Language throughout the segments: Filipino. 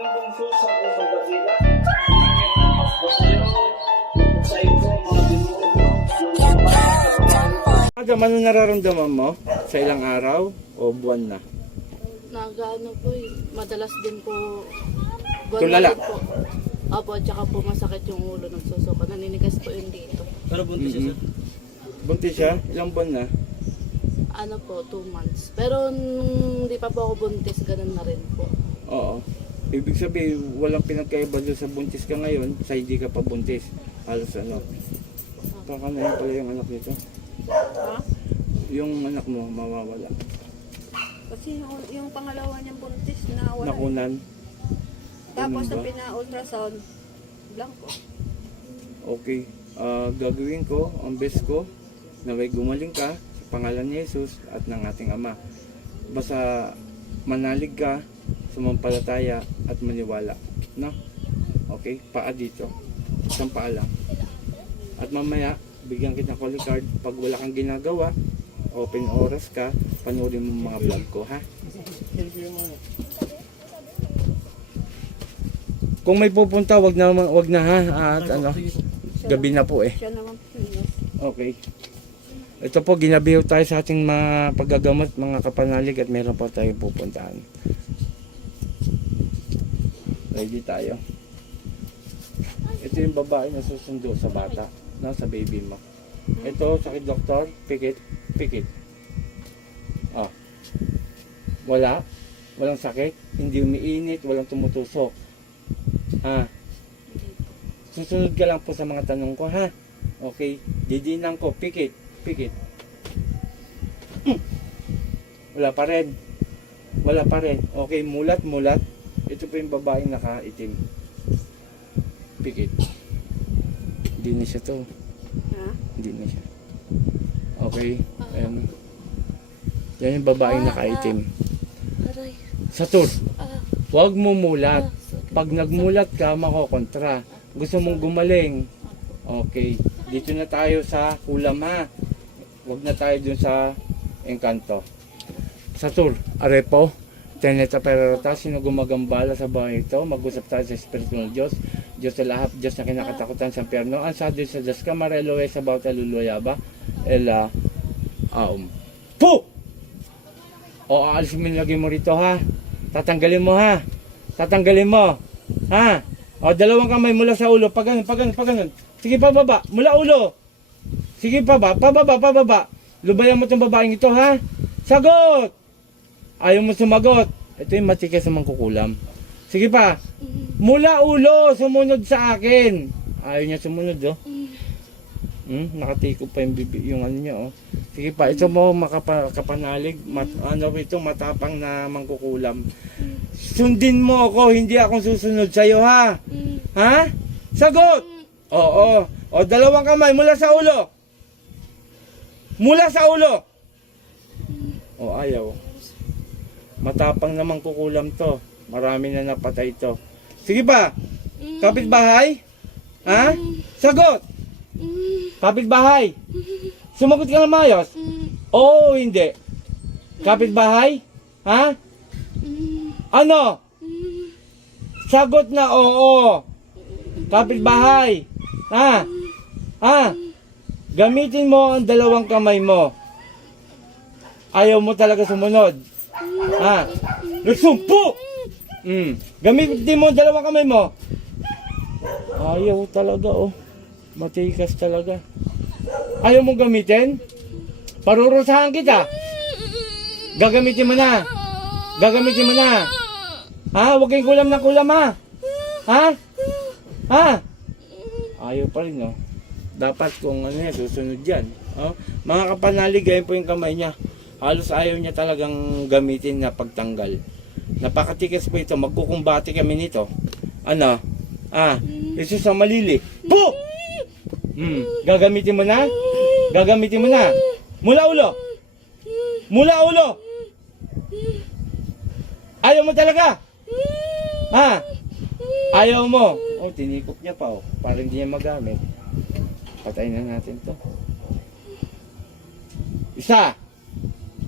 Madam, ano nararamdaman mo sa ilang araw o buwan na? Nagaano po madalas din po. Tulala? Po. Opo, tsaka po masakit yung ulo, nagsusuka. Naninigas po yung dito. Pero buntis siya, sir. Buntis siya? Ilang buwan na? Ano po, 2 months. Pero hindi pa po ako buntis, ganun na rin po. Oo. Ibig sabihin, walang pinagkaiba doon sa buntis ka ngayon, sa hindi ka pa buntis. Halos ano. Baka na yun pala yung anak nito. Ha? Yung anak mo, mawawala. Kasi yung pangalawa niyang buntis na wala. Nakunan. Tapos Ganun na ba? pina-ultrasound, blanco. Okay. Gagawin ko, ang best ko, na may gumaling ka sa pangalan ni Jesus at ng ating Ama. Basta manalig ka, sumampalataya at maniwala. No? Okay? Paa dito. Isang paa lang. At mamaya, bigyan kita ng calling card. Pag wala kang ginagawa, open oras ka, panoorin mo mga vlog ko, ha? Kung may pupunta, wag na ha. At ano, gabi na po eh. Siya naman pinas. Okay. Ito po, ginabiho tayo sa ating mga paggagamot, mga kapanalig, at meron po tayo pupuntahan. Ready tayo. Ito yung babae na susundo sa bata, no, sa baby mo. Ito, sakit doktor, pikit, pikit. Ah. Wala? Walang sakit? Hindi umiinit, walang tumutusok. Ha? Susunod ka lang po sa mga tanong ko, ha? Okay? Didinan ko, pikit, pikit. Wala pa rin. Wala pa rin. Okay, mulat, mulat. Ito po yung babaeng nakaitim. Pikit. Hindi na siya to. Ha? Hindi na siya. Okay. Ayan. Yan yung babaeng nakaitim. Aray. Satur, Ah, huwag mo mulat. Pag nagmulat ka, makokontra. Gusto mong gumaling. Okay. Dito na tayo sa kulam, ha. Huwag na tayo dun sa engkanto. Satur, arepo. Teneta perata, sino gumagambala sa bahay ito? Mag-usap tayo sa Espiritu ng Diyos. Diyos sa lahat, Diyos na kinakatakutan sa perno. Ang sa Diyos sa Diyos ka, mareloe sa bawat aluluyaba. Ela, Po! O, aalis mo nilagay mo rito, ha? Tatanggalin mo, ha? Tatanggalin mo. Ha? O, dalawang kamay mula sa ulo. Pag ganun, pag ganun, pag ganun. Sige, pababa. Mula ulo. Sige, pababa, pababa. Lubayan mo itong babaeng ito, ha? Sagot! Ayaw mo sumagot. Ito yung matikas sa mangkukulam. Sige pa. Mula ulo, sumunod sa akin. Ayaw niya sumunod, oh. Nakatikop pa yung bibi, yung ano niya, oh. Sige pa, ito mo makapanalig, ano ito, matapang na mangkukulam. Sundin mo ako, hindi ako susunod sa'yo, ha? Ha? Sagot! Oo. O, dalawang kamay mula sa ulo. Mula sa ulo. O, ayaw. Matapang naman kukulam to. Marami na napatay to. Sige pa. Kapitbahay? Ha? Sagot! Kapitbahay? Sumagot ka ng mayos? Oo, hindi. Kapitbahay? Ha? Ano? Sagot na oo. Kapitbahay? Ha? Ha? Gamitin mo ang dalawang kamay mo. Ayaw mo talaga sumunod. Ha? Nagsumpo! Gamitin mo ang dalawang kamay mo. Ayaw talaga, oh. Matikas talaga. Ayaw mong gamitin? Parurusahan kita. Gagamitin mo na. Gagamitin mo na. Ha? Huwag kayong kulam na kulam, ha? Ha? Ha? Ayaw pa rin, oh. Dapat kung ano yan, susunod yan. Oh? Mga kapanalig, ganyan po yung kamay niya. Halos ayaw niya talagang gamitin na pagtanggal. Napakatikas po ito. Magkukumbati kami nito. Ano? Jesus ang malili. Po! Gagamitin mo na? Gagamitin mo na? Mula ulo. Mula ulo. Ayaw mo talaga? Ha? Ayaw mo. Oh, tinikop niya pa, oh. Para hindi niya magamit. Patayin na natin to. Isa.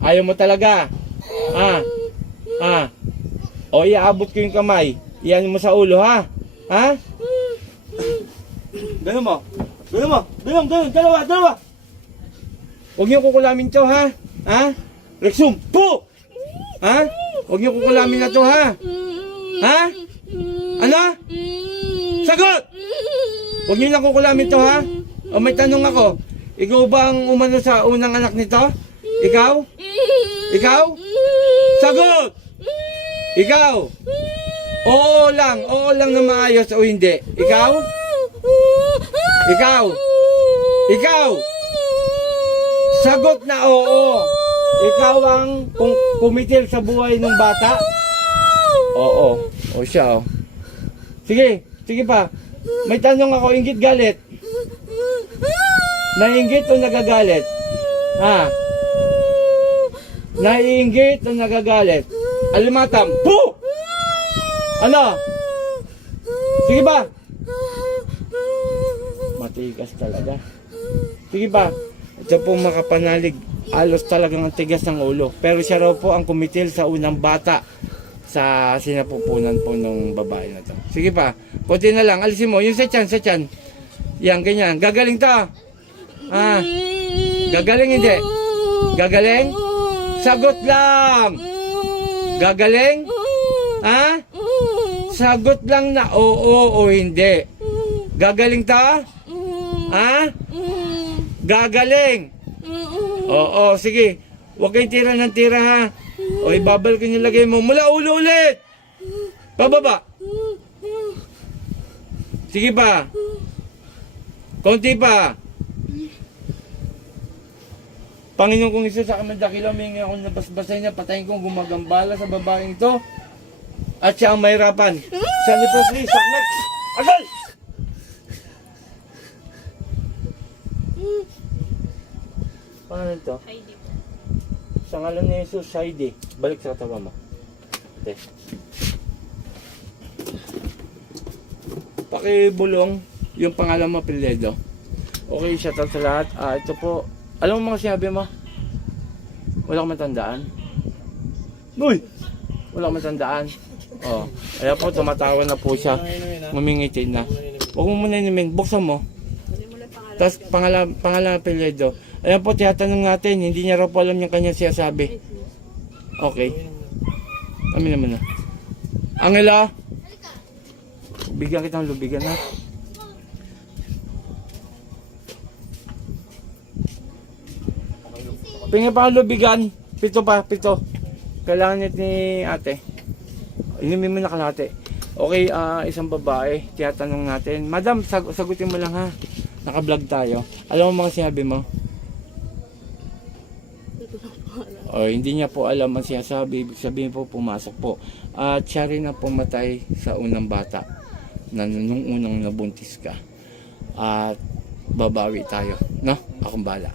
Ayaw mo talaga. O, iaabot ko yung kamay. Iyan mo sa ulo, ha? Ha? Ganun mo. Ganun mo. Ganun. Dalawa. Huwag niyo kukulamin to, ha? Ha? Rexum, po! Ha? Huwag niyo kukulamin na to, ha? Ha? Ano? Sagot! Huwag niyo lang kukulamin to, ha? O may tanong ako. Ikaw ba ang umano sa unang anak nito? Ikaw? Ikaw? Sagot! Ikaw? Oo lang na maayos o hindi. Ikaw? Ikaw? Ikaw? Sagot na oo. Ikaw ang kumitil sa buhay ng bata? Oo. O siya, o. Sige pa. May tanong ako, inggit galit. Naiinggit o nagagalit? Ha? Naiinggit o nagagalit? Alimatam. Po! Ano? Sige ba? Matigas talaga. Sige ba? Ito po makapanalig. Alos talagang ang tigas ng ulo. Pero siya raw po ang kumitil sa unang bata sa sinapupunan po ng babae na to. Sige pa. Kunti na lang. Alisin mo. Yung sa tiyan. Yan, ganyan. Gagaling to. Ah. Gagaling hindi? Gagaling? Sagot lang! Gagaling? Ha? Sagot lang na oo o hindi. Gagaling ta? Ha? Gagaling? Oo, sige. Huwag kayong tira ng tira, ha? O ibabal ko yung lagay mo. Mula ulo ulit! Pababa. Sige pa. Konti pa. Panginoon kong Isus, sa kamandakila, humingi ako na basbasan niya, patayin kong gumagambala sa babaeng ito. At siya ang mahirapan. Siya ni Pasri, sakmek! Agad! Paano ito? Heidi. Sa ngalan ni Jesus, Heidi. Balik sa katawa mo. Okay. Pakibulong yung pangalan mo, Piledo. Okay, shout out sa lahat. Ito po. Alam mo mga sinabi mo? Wala kang matandaan. Uy! Wala kang matandaan. Oh, ayan po, tumatawa na po siya. Mamingiti na. Huwag mo muna inumin. Buksan mo. Tapos pangalan apelyido. Ayan po, tiyatanong natin. Hindi niya raw po alam yung kanyang siyasabi. Okay. Amin naman na. Angela! Bigyan kita ng lubigan, ha? Pinga pa ang lubigan. 7 pa. Kailangan ni ate. Inumin mo na kalahati. Okay, isang babae. Tiyatanong natin. Madam, sagutin mo lang, ha? Naka-vlog tayo. Alam mo mga sinabi mo? O, hindi niya po alam ang sinasabi. Ibig sabihin po, pumasok po. At siya rin ang pumatay sa unang bata. Na nung unang nabuntis ka. At babawi tayo. No? Akong bala.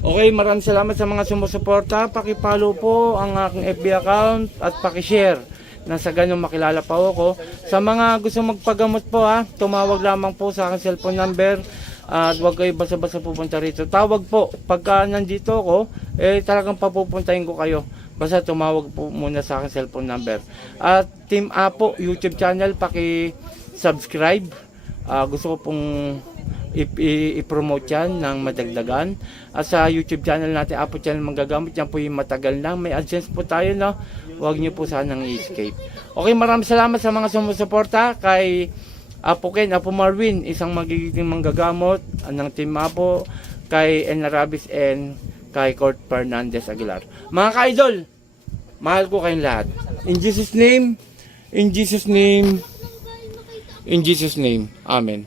Okay, maraming salamat sa mga sumusuporta. Paki-follow po ang aking FB account at paki-share na sa ganun makilala pa ako. Sa mga gusto magpagamot po, ha, tumawag lamang po sa aking cellphone number at huwag kayo basta-basta pupunta rito. Tawag po. Pagka nandito ako, talagang papupuntahin ko kayo. Basta tumawag po muna sa aking cellphone number. At Team Apo YouTube channel, paki-subscribe. Gusto ko pong i-promote yan ng madagdagan. At sa YouTube channel natin, Apo Channel Manggagamot, yan po yung matagal na. May AdSense po tayo, no? Huwag nyo po sanang i-escape. Okay, maraming salamat sa mga sumusuporta kay Apo Ken, Apo Marvin, isang magiging manggagamot ng Team Apo, kay Enarabis and kay Court Fernandez Aguilar. Mga ka-idol, mahal ko kayong lahat. In Jesus' name, Amen.